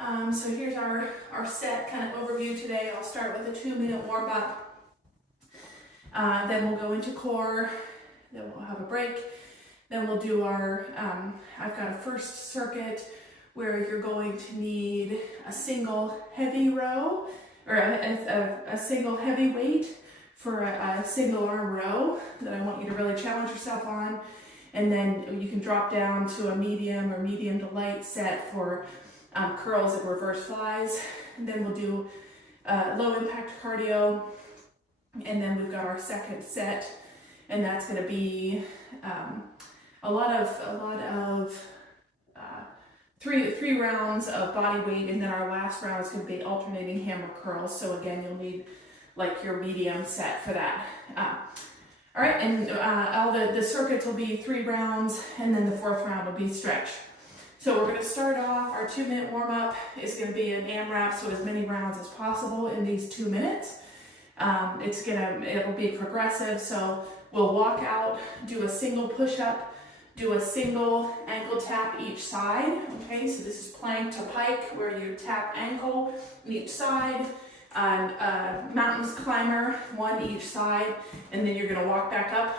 So here's our set kind of overview today. I'll start with a 2-minute warm up. Then we'll go into core. Then we'll have a break. Then we'll do our, I've got a first circuit where you're going to need a single heavy row, or a single heavy weight for a single arm row that I want you to really challenge yourself on. And then you can drop down to a medium or medium to light set for curls and reverse flies. And then we'll do low impact cardio. And then we've got our second set, and that's going to be a lot of three rounds of body weight, and then our last round is going to be alternating hammer curls. So again, you'll need like your medium set for that. All right, and all the circuits will be 3 rounds, and then the 4th round will be stretch. So we're going to start off, our 2-minute warm up is going to be an AMRAP, so as many rounds as possible in these 2 minutes. It'll be progressive, so we'll walk out, do a single push-up, do a single ankle tap each side. Okay, so this is plank to pike, where you tap ankle each side, mountain climber, 1 each side, and then you're going to walk back up,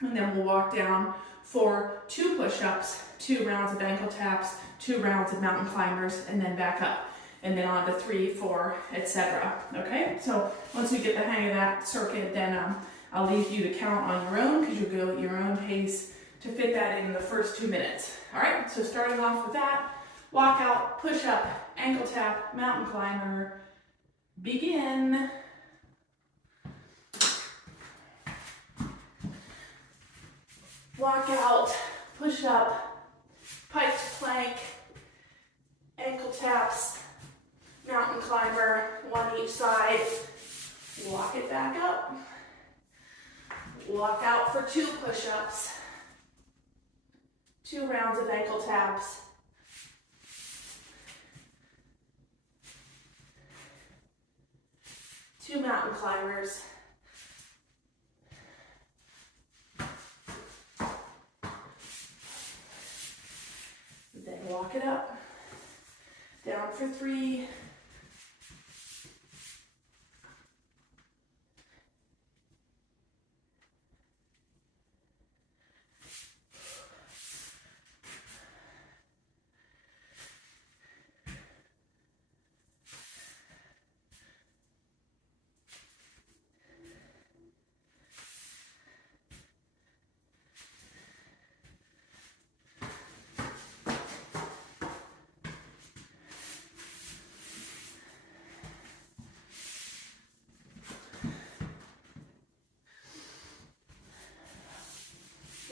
and then we'll walk down for 2 push-ups, 2 rounds of ankle taps, 2 rounds of mountain climbers, and then back up, and then on to 3, 4, etc. Okay, so once we get the hang of that circuit, then I'll leave you to count on your own, because you'll go at your own pace to fit that in the first 2 minutes. All right, so starting off with that, walk out, push up, ankle tap, mountain climber, begin. Walk out, push up, pike to plank, ankle taps, mountain climber, 1 each side, walk it back up, walk out for 2 push-ups, 2 rounds of ankle taps, 2 mountain climbers, then walk it up, down for 3,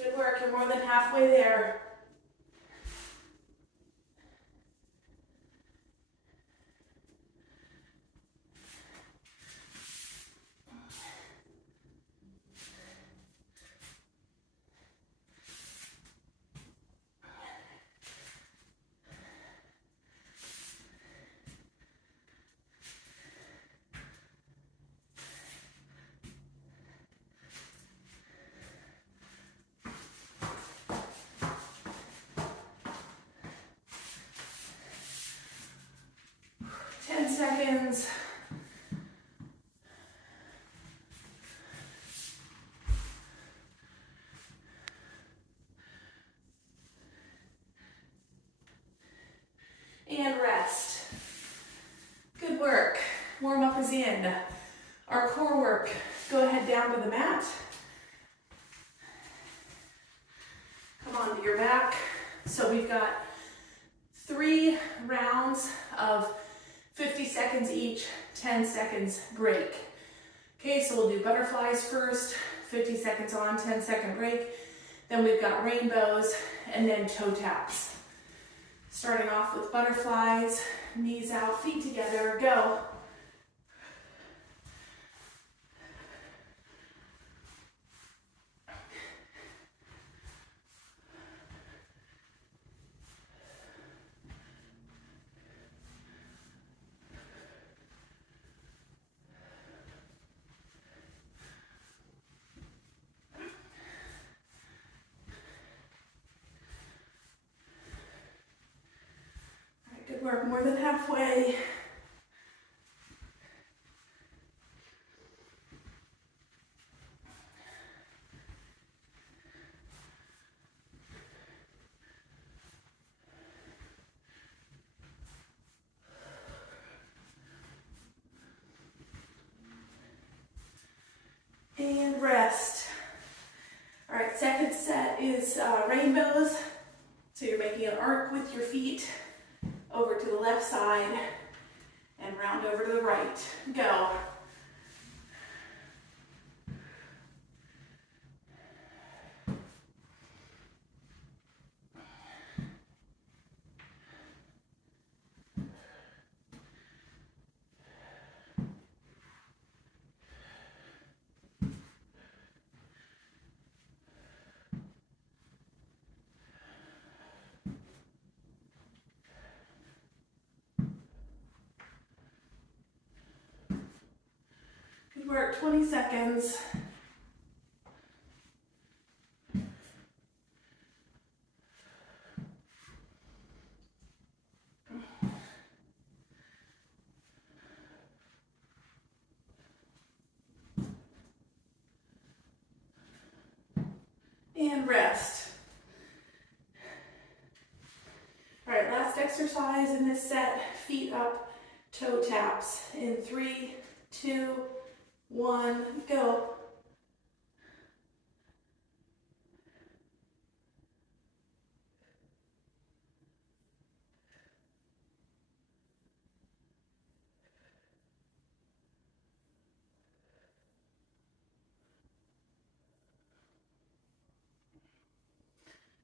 good work, you're more than halfway there. Seconds. And rest. Good work. Warm up is in. Our core work. Go ahead down to the mat. Come onto your back. So we've got 3 rounds of 50 seconds each, 10 seconds break. Okay, so we'll do butterflies first, 50 seconds on, 10-second break. Then we've got rainbows, and then toe taps. Starting off with butterflies, knees out, feet together, go. Good work, more than halfway. And rest. All right, second set is rainbows. So you're making an arc with your feet over to the left side and round over to the right. Go. Good work, 20 seconds. And rest. All right, last exercise in this set, feet up, toe taps in 3, 2, 1, go.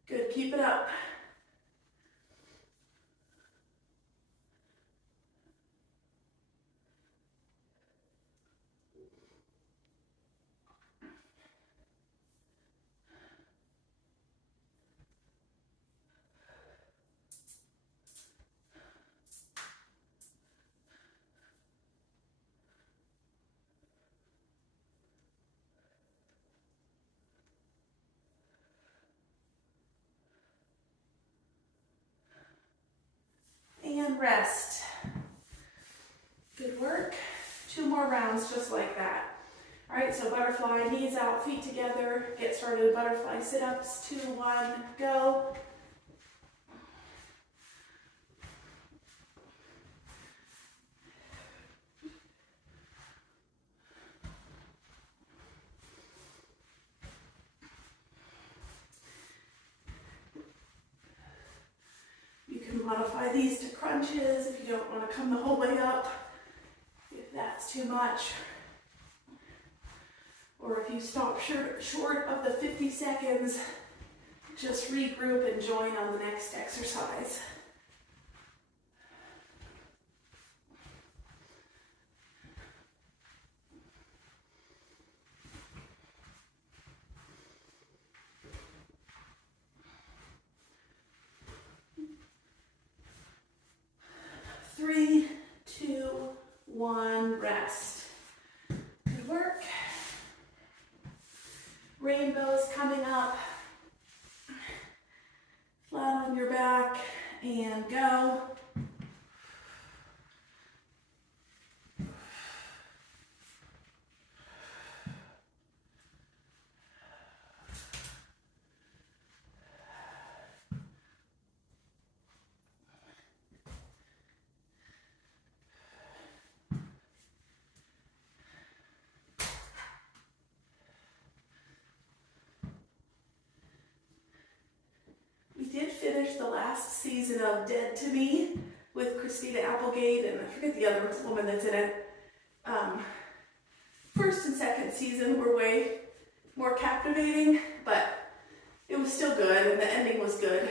Good, keep it up. And rest. Good work. 2 more rounds just like that. All right, so butterfly, knees out, feet together. Get started, butterfly sit-ups. 2, 1, go. Modify these to crunches if you don't want to come the whole way up, if that's too much. Or if you stop short of the 50 seconds, just regroup and join on the next exercise. Three, 2, 1, rest. Good work. Rainbows coming up. Flat on your back and go. Finished the last season of Dead to Me with Christina Applegate, and I forget the other woman that's in it. First and second season were way more captivating, but it was still good, and the ending was good.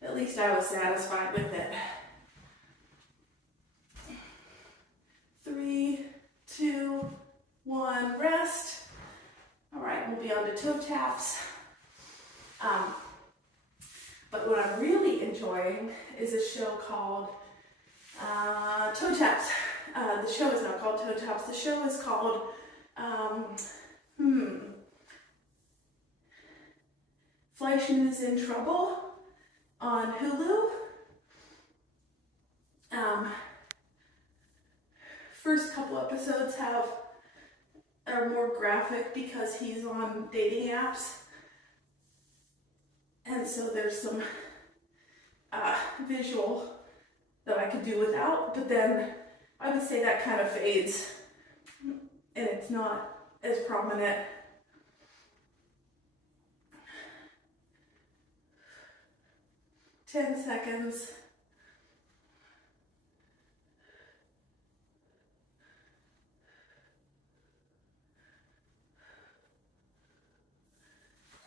At least I was satisfied with it. 3, 2, 1, rest. All right, we'll be on to toe taps. But what I'm really enjoying is a show called Toe Taps. The show is not called Toe Taps. The show is called Fleischman is in Trouble on Hulu. First couple episodes are more graphic because he's on dating apps, and so there's some visual that I could do without, but then I would say that kind of fades and it's not as prominent. Ten seconds.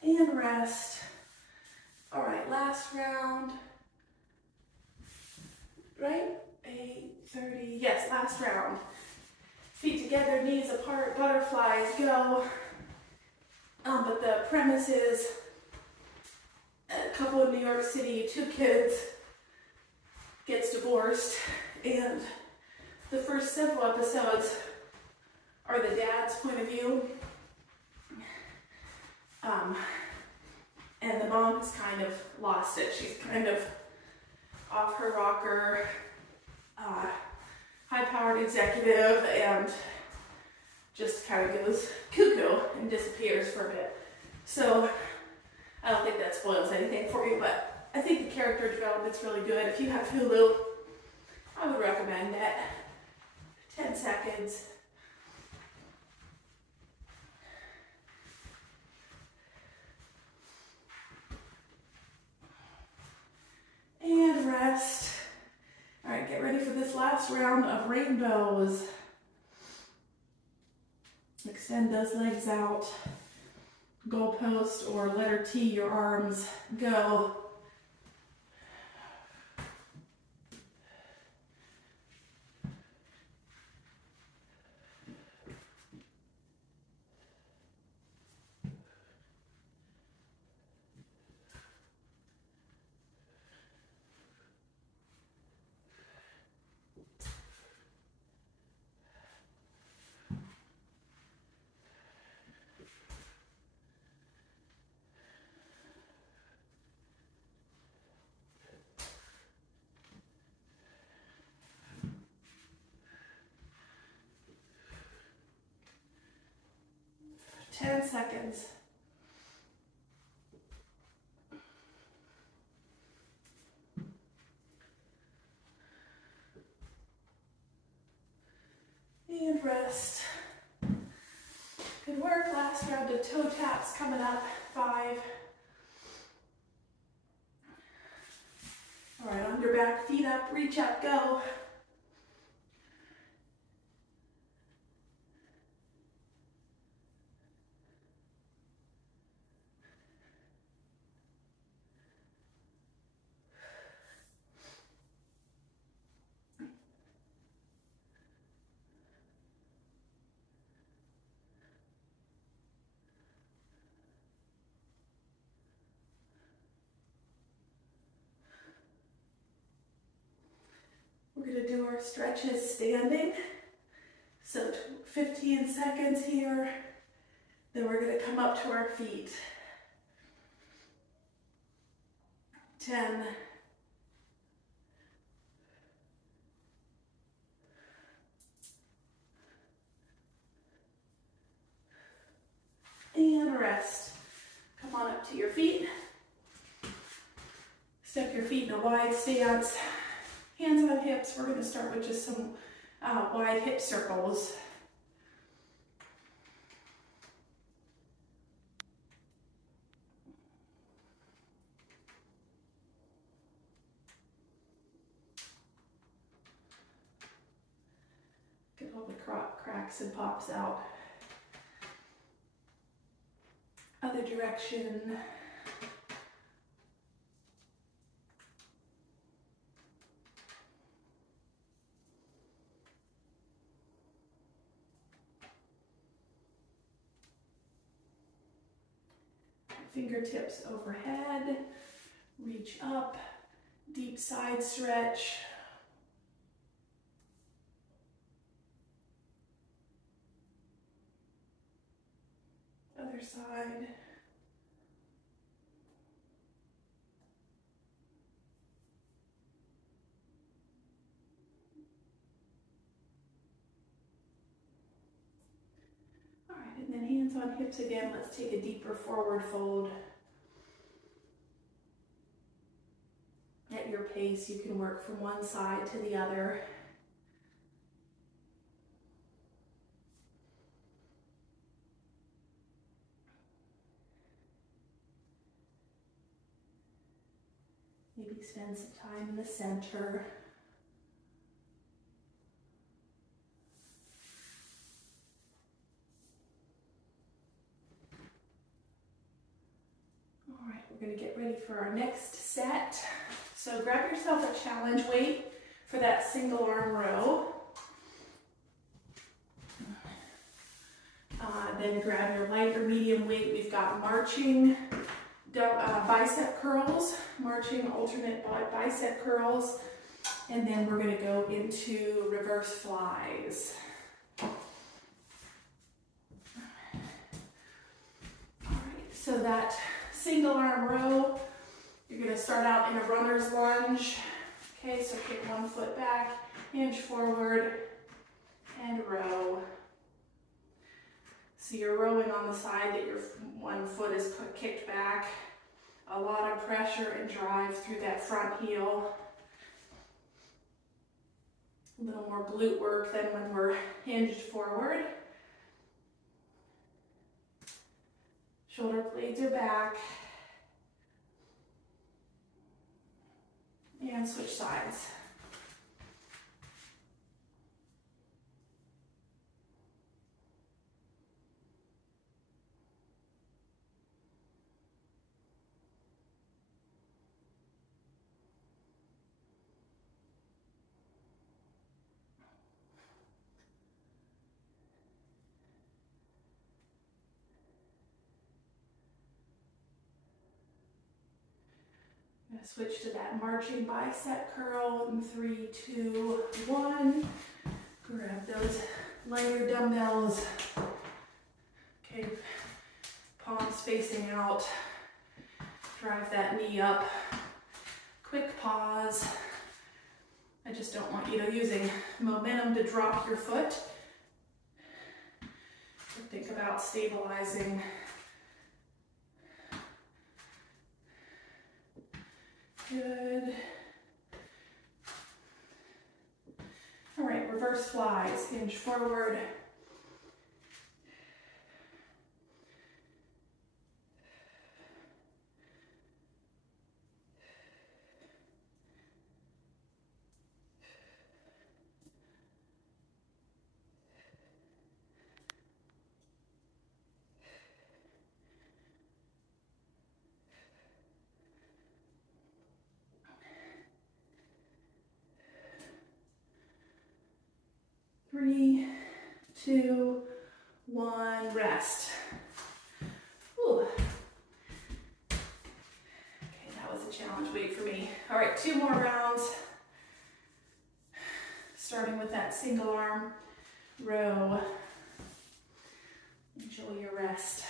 And rest. All right, last round. Right? 8:30. Yes, last round. Feet together, knees apart, butterflies, go. But the premise is a couple in New York City, 2 kids, gets divorced, and the first several episodes are the dad's point of view. And the mom's kind of lost it. She's kind of off her rocker, high-powered executive, and just kind of goes cuckoo and disappears for a bit. So I don't think that spoils anything for you, but I think the character development's really good. If you have Hulu, I would recommend it. 10 seconds. And rest. All right, get ready for this last round of rainbows. Extend those legs out. Goalpost or letter T, your arms, go. Ten seconds. And rest. Good work. Last round of toe taps coming up. 5. All right, on your back, feet up, reach up, go. We're going to do our stretches standing. So 15 seconds here. Then we're going to come up to our feet. 10. And rest. Come on up to your feet. Step your feet in a wide stance. Hands on hips. We're going to start with just some wide hip circles. Get all the cracks and pops out. Other direction. Fingertips overhead, reach up, deep side stretch. Other side. Hands on hips again. Let's take a deeper forward fold. At your pace, you can work from one side to the other. Maybe spend some time in the center. All right, we're going to get ready for our next set. So grab yourself a challenge weight for that single arm row. Then grab your light or medium weight. We've got marching bicep curls, marching alternate bicep curls, and then we're going to go into reverse flies. All right, so that single arm row, you're going to start out in a runner's lunge. Okay, so kick one foot back, hinge forward, and row. So you're rowing on the side that your one foot is kicked back. A lot of pressure and drive through that front heel. A little more glute work than when we're hinged forward. Shoulder blades are back. And switch sides. Switch to that marching bicep curl in 3, 2, 1. Grab those lighter dumbbells. Okay, palms facing out. Drive that knee up. Quick pause. I just don't want you using momentum to drop your foot. Think about stabilizing. Good. All right, reverse flies, hinge forward. Three, 2, 1, rest. Ooh. Okay, that was a challenge weight for me. All right, 2 more rounds. Starting with that single arm row. Enjoy your rest.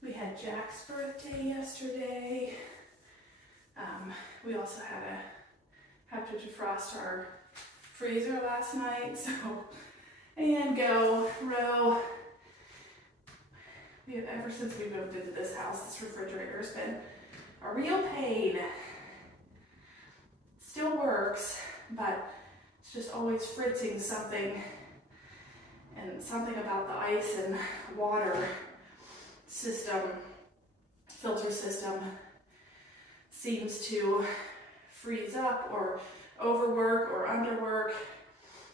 We had Jack's birthday yesterday. We also had to defrost our freezer last night, so, and go, row. Ever since we moved into this house, this refrigerator has been a real pain. Still works, but it's just always fritzing something, and something about the ice and water system, filter system, seems to freeze up or overwork or underwork,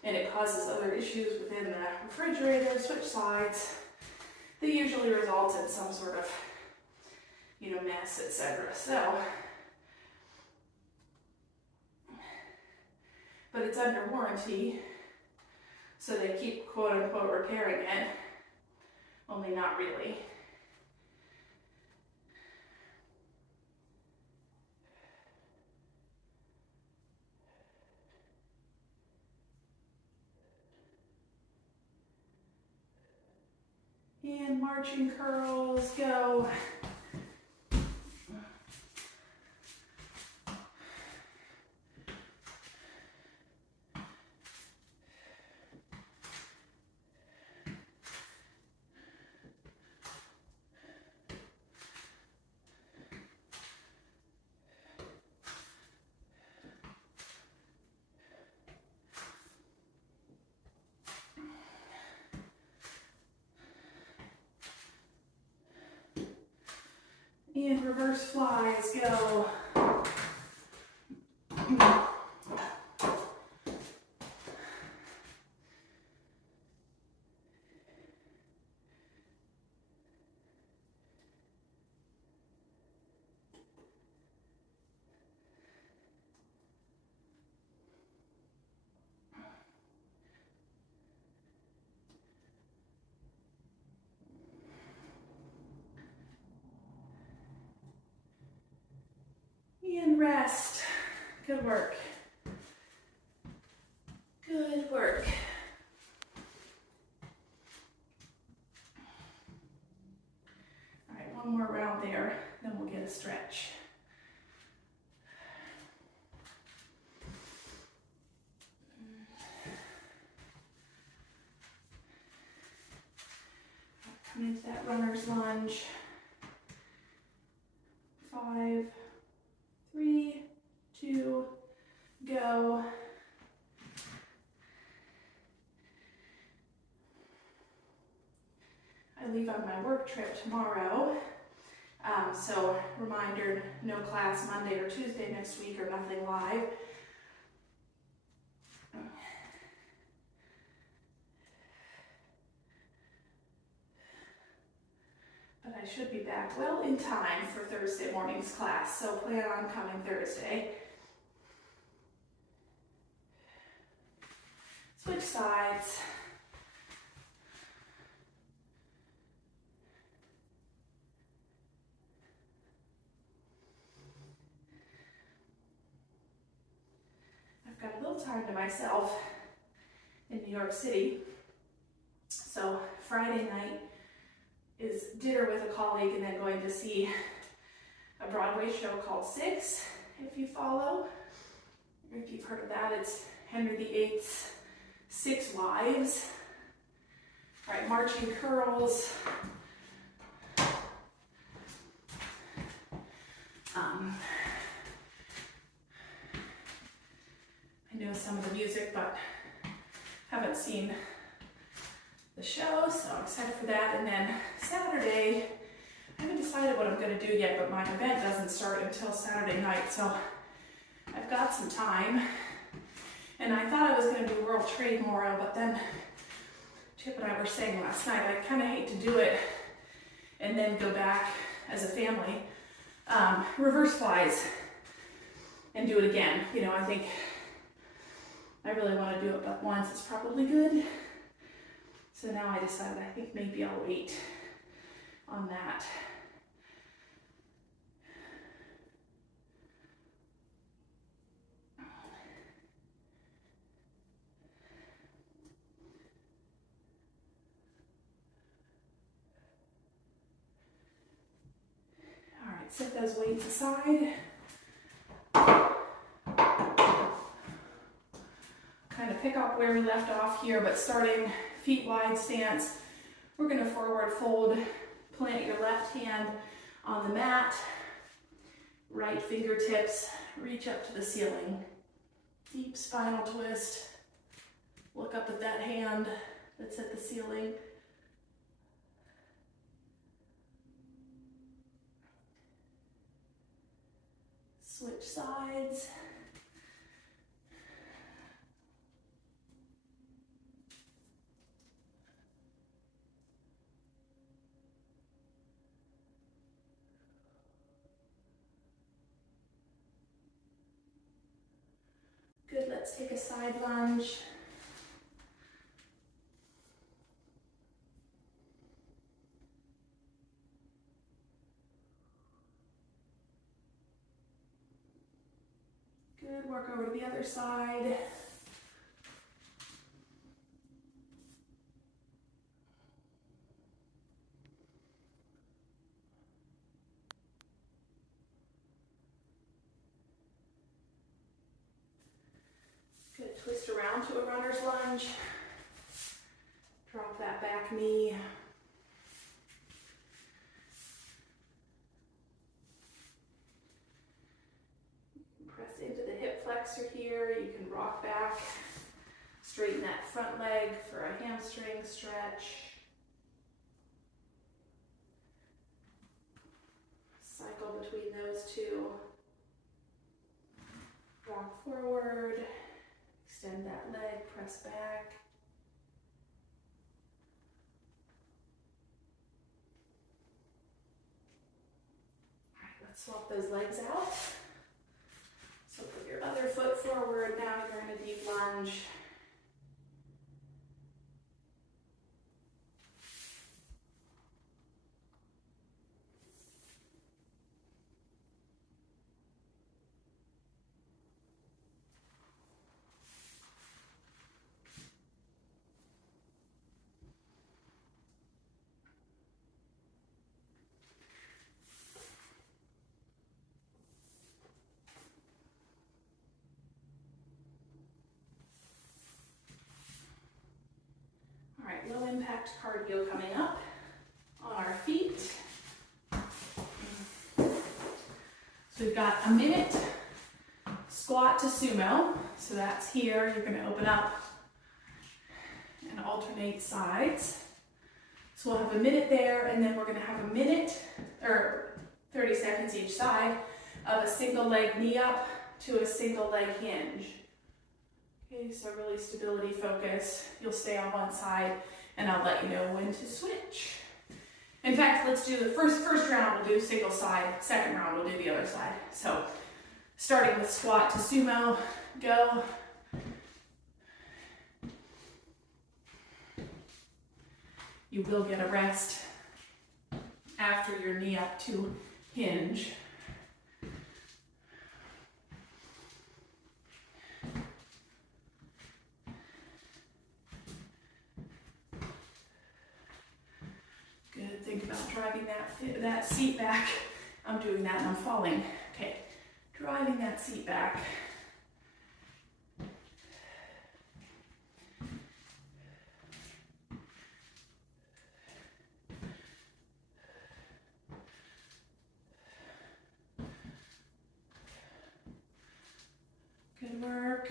and it causes other issues within the refrigerator. Switch sides. They usually result in some sort of, mess, etc. So, but it's under warranty, so they keep quote unquote repairing it, only not really. And marching curls, go. And reverse flies, go. And rest. Good work. Good work. All right, one more round there, then we'll get a stretch. Come into that runner's lunge. 5, 3, 2, go. I leave on my work trip tomorrow. So reminder, no class Monday or Tuesday next week or nothing live. But I should be back well in time for Thursday morning's class, so plan on coming Thursday. Switch sides. I've got a little time to myself in New York City. So Friday night is dinner with a colleague and then going to see a Broadway show called Six, if you follow. If you've heard of that, it's Henry VIII's Six Wives. All right, marching curls. I know some of the music, but haven't seen the show, so I'm excited for that. And then Saturday, I haven't decided what I'm going to do yet, but my event doesn't start until Saturday night, so I've got some time. And I thought I was going to do World Trade tomorrow, but then Chip and I were saying last night, I kind of hate to do it and then go back as a family, reverse flies, and do it again. You know, I think I really want to do it, but once it's probably good. So now I decided I think maybe I'll wait on that. All right, set those weights aside. Kind of pick up where we left off here, but starting feet wide stance. We're going to forward fold, plant your left hand on the mat, right fingertips reach up to the ceiling. Deep spinal twist. Look up at that hand that's at the ceiling. Switch sides. Good, let's take a side lunge. Good, work over to the other side. Good, twist around to a runner's lunge. Drop that back knee. Press into the hip flexor here. You can rock back. Straighten that front leg for a hamstring stretch. Cycle between those two. Rock forward, extend that leg, press back. All right, let's swap those legs out. So put your other foot forward. Now you're in a deep lunge. All right, low impact cardio coming up on our feet. So we've got a minute squat to sumo. So that's here. You're going to open up and alternate sides. So we'll have a minute there, and then we're going to have a minute or 30 seconds each side of a single leg knee up to a single leg hinge. Okay, so really stability focus. You'll stay on one side, and I'll let you know when to switch. In fact, let's do the first round, we'll do single side. Second round, we'll do the other side. So starting with squat to sumo, go. You will get a rest after your knee up to hinge. Good, think about driving that seat back. I'm doing that and I'm falling. Okay, driving that seat back. Good work.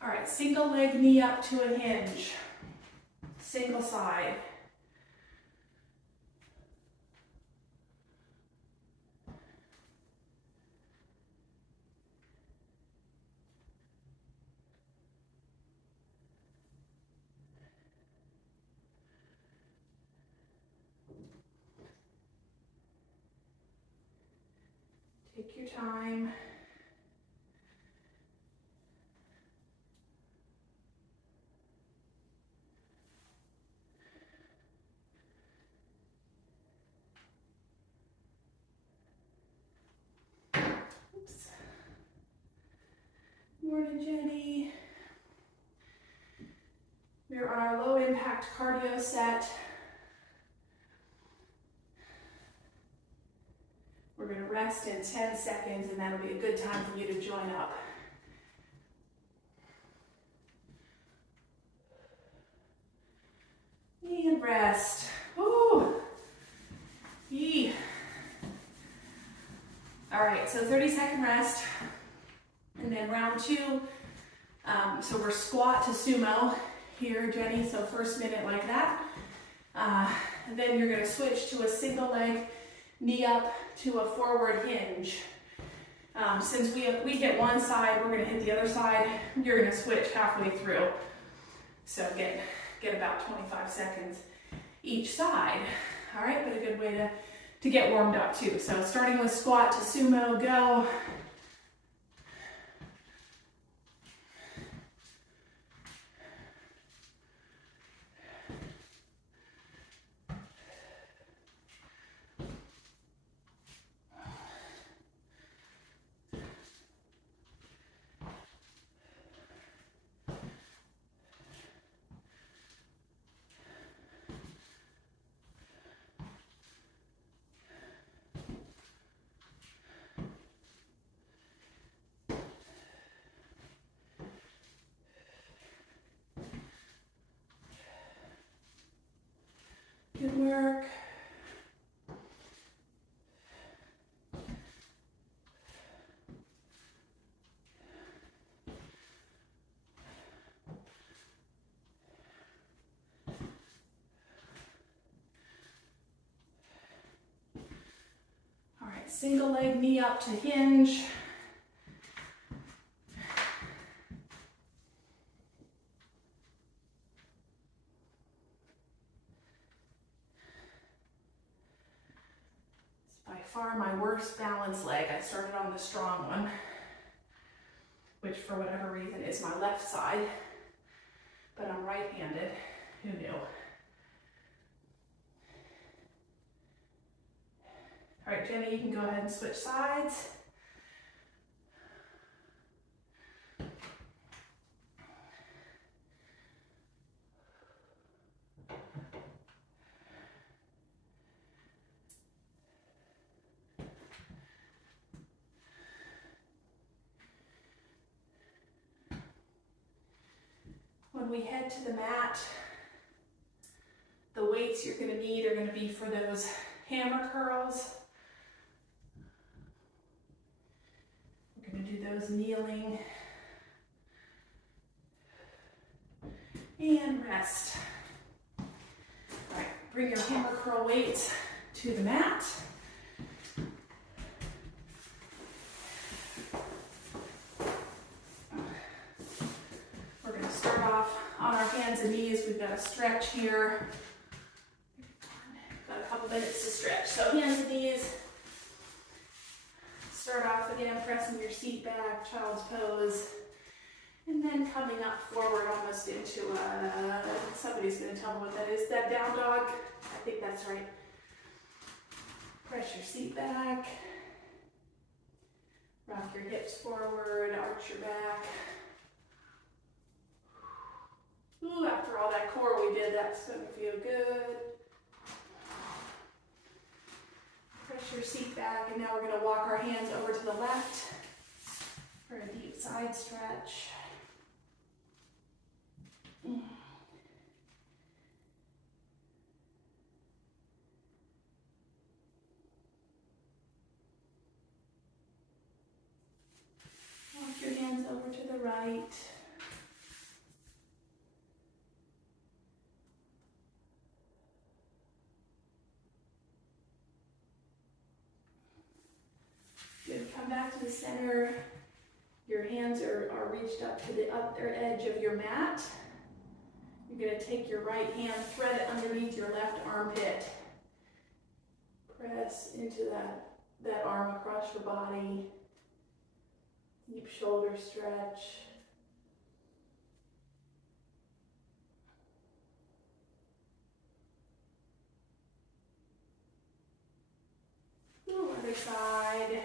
All right, single leg knee up to a hinge, single side. Take your time. Oops. Morning, Jenny. We're on our low impact cardio set. We're going to rest in 10 seconds, and that'll be a good time for you to join up. And rest. Woo! Yee. All right, so 30-second rest. And then round two. So we're squat to sumo here, Jenny. So first minute like that. And then you're going to switch to a single leg knee up to a forward hinge. Since we hit one side, we're going to hit the other side. You're going to switch halfway through. So get about 25 seconds each side. All right, but a good way to get warmed up too. So starting with squat to sumo, go. Good work. single leg knee up to hinge. It's by far my worst balance leg. I started on the strong one, which for whatever reason is my left side, but I'm right-handed. Who knew? All right, Jenny, you can go ahead and switch sides. When we head to the mat, the weights you're going to need are going to be for those hammer curls. We're going to do those kneeling and rest. All right, bring your hammer curl weights to the mat. We're going to start off on our hands and knees. We've got a stretch here. Got a couple minutes to stretch. So hands and knees. Start off again, pressing your seat back, child's pose, and then coming up forward almost into somebody's going to tell me what that is. That down dog? I think that's right. Press your seat back. Rock your hips forward, arch your back. Ooh, after all that core we did, that's going to feel good. Press your seat back, and now we're going to walk our hands over to the left for a deep side stretch. Walk your hands over to the right. Good, come back to the center. Your hands are reached up to the upper edge of your mat. You're going to take your right hand, thread it underneath your left armpit. Press into that arm across your body. Deep shoulder stretch. Ooh, other side.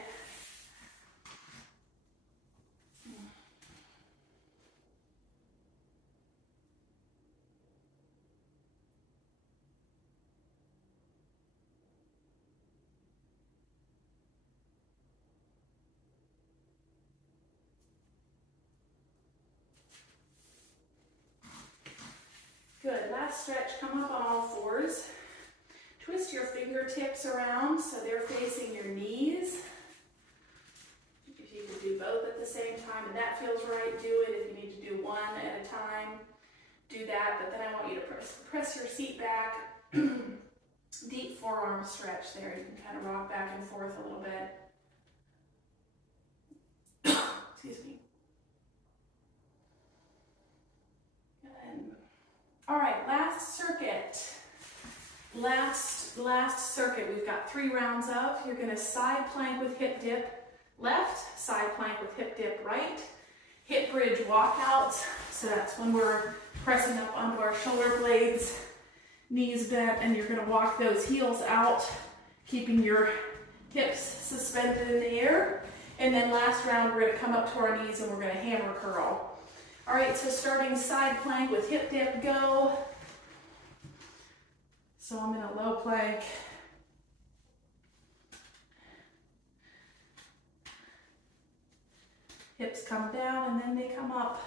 Good, last stretch, come up on all fours. Twist your fingertips around so they're facing your knees. If you can do both at the same time and that feels right, do it. If you need to do one at a time, do that. But then I want you to press your seat back. Deep forearm stretch there. You can kind of rock back and forth a little bit. Excuse me. All right, last circuit. Last circuit, we've got 3 rounds of. You're gonna side plank with hip dip left, side plank with hip dip right, hip bridge walkouts. So that's when we're pressing up onto our shoulder blades, knees bent, and you're gonna walk those heels out, keeping your hips suspended in the air. And then last round, we're gonna come up to our knees and we're gonna hammer curl. All right, so starting side plank with hip dip, go. So I'm in a low plank. Hips come down and then they come up.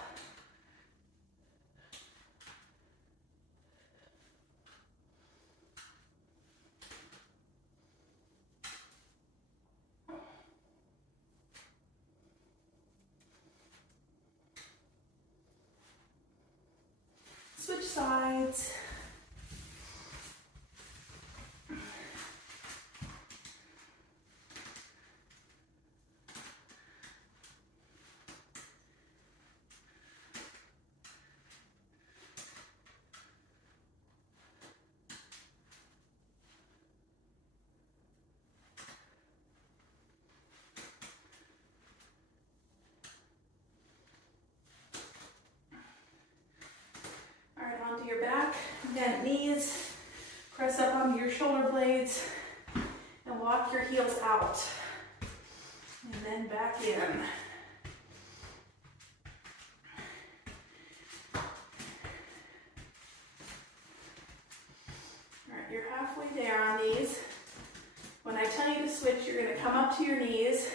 Switch sides. your heels out. And then back in. All right, you're halfway there on these. When I tell you to switch, you're gonna come up to your knees.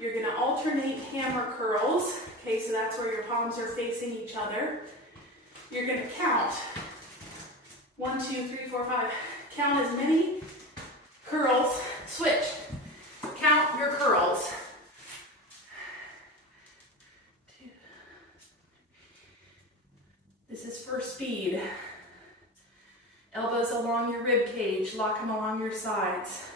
You're gonna alternate hammer curls. Okay, so that's where your palms are facing each other. You're gonna count 1, 2, 3, 4, 5. Count as many curls. Switch. Count your curls. 2. This is for speed. Elbows along your rib cage. Lock them along your sides.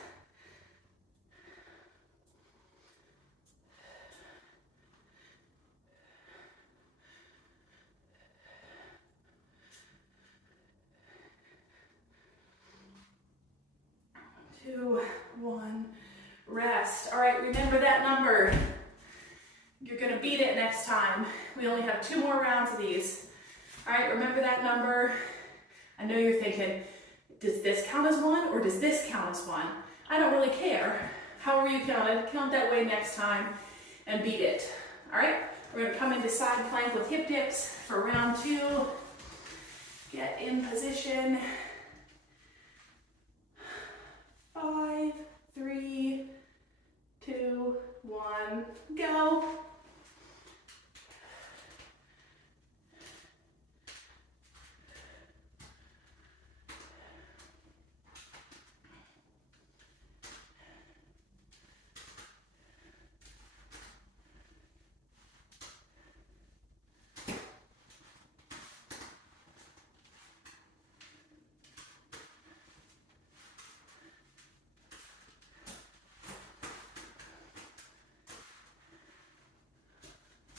2, 1, rest. All right, remember that number. You're gonna beat it next time. We only have 2 more rounds of these. All right, remember that number. I know you're thinking, does this count as 1 or does this count as 1? I don't really care. However you counted, count that way next time and beat it. All right, we're gonna come into side plank with hip dips for round 2. Get in position. 5, 3, 2, 1, go.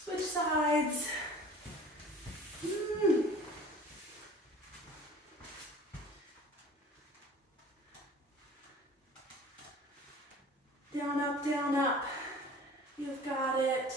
Switch sides. Down, up, down, up. You've got it.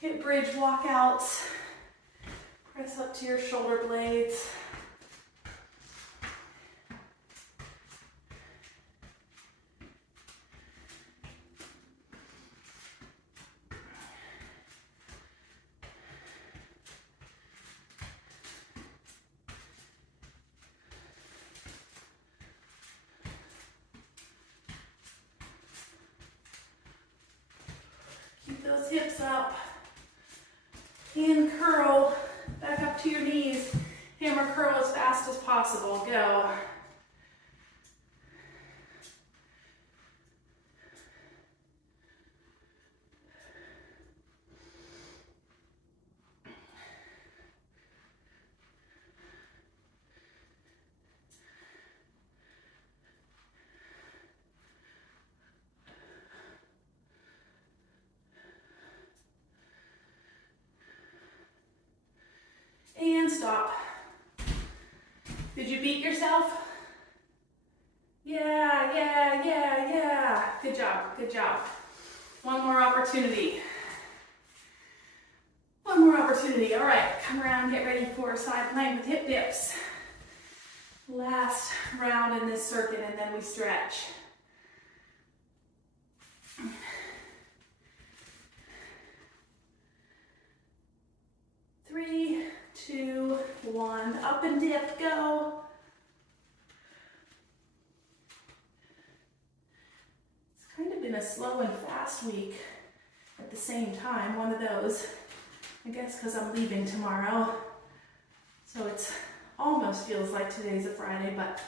Hip bridge walkouts. Press up to your shoulder blades. Keep those hips up. Hand curl back up to your knees. Hammer curl as fast as possible. Go. And stop. Did you beat yourself? Yeah, yeah, yeah, yeah. Good job, good job. One more opportunity. One more opportunity. All right, come around, get ready for side plank with hip dips. Last round in this circuit, and then we stretch. 3, 2, 1, up and dip, go. It's kind of been a slow and fast week at the same time, one of those. I guess because I'm leaving tomorrow. So it's almost feels like today's a Friday, but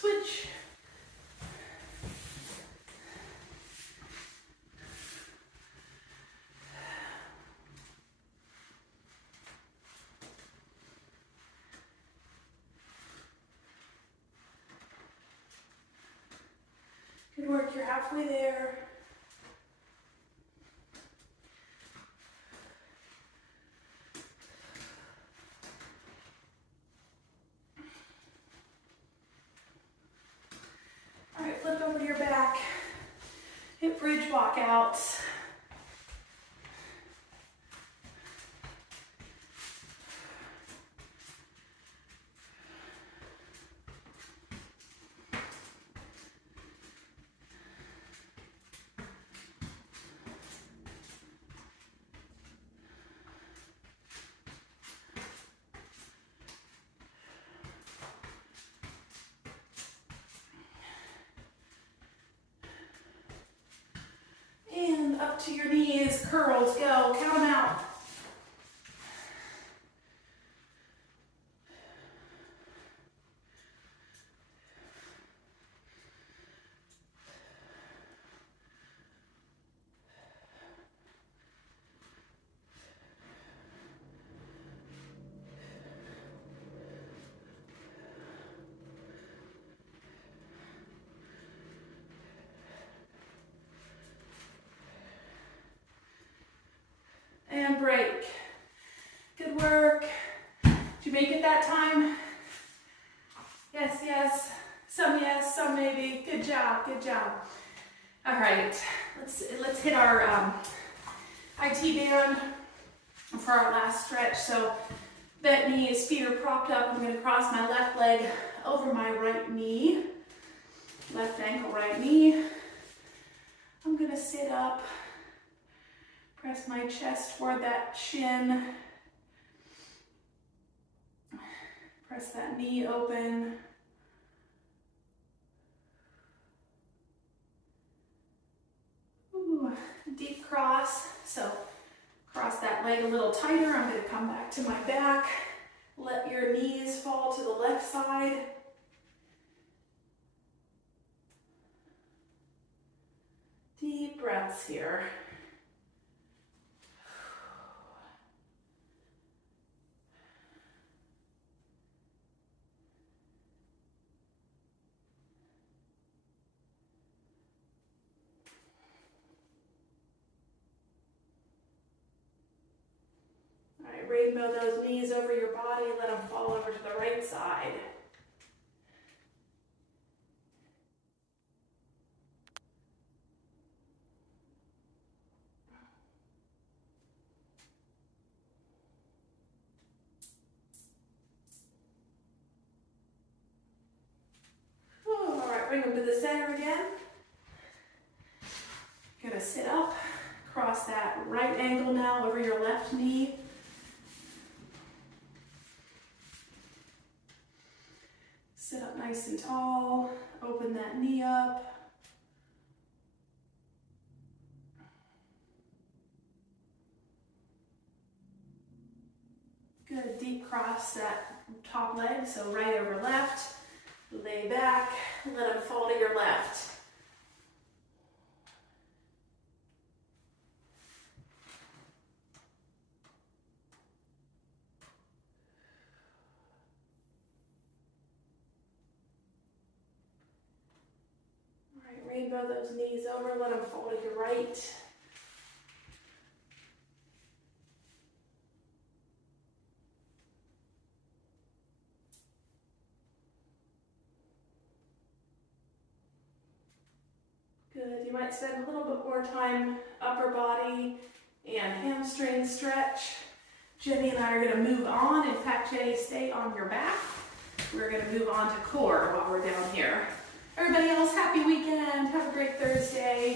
switch. Good work, you're halfway there. All right, flip over to your back. Hip bridge walkouts. And up to your knees, curls, go, count them out. And break. Good work. Did you make it that time? Yes, yes. Some maybe. Good job, good job. All right, let's hit our IT band for our last stretch. So bent knees, feet are propped up. I'm going to cross my left leg over my right knee. Left ankle, right knee. I'm going to sit up. Press my chest toward that shin. Press that knee open. Ooh, deep cross. So cross that leg a little tighter. I'm going to come back to my back. Let your knees fall to the left side. Deep breaths here. Rainbow those knees over your body, let them fall over to the right side. All right, bring them to the center again. You're gonna sit up, cross that right ankle now over your left knee. Sit up nice and tall, open that knee up. Good, deep cross that top leg, so right over left. Lay back, let them fall to your left. Rainbow those knees over, let them fall to your right. Good, you might spend a little bit more time upper body and hamstring stretch. Jenny and I are gonna move on. In fact, Jenny, stay on your back. We're gonna move on to core while we're down here. Everybody else, happy weekend. Have a great Thursday.